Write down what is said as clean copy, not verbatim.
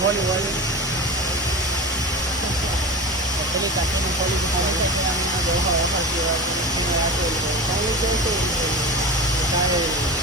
voleibol. Después le traje un poli que ahorita quedan unas 2 horas partidas, una general del baile, ¿sabes?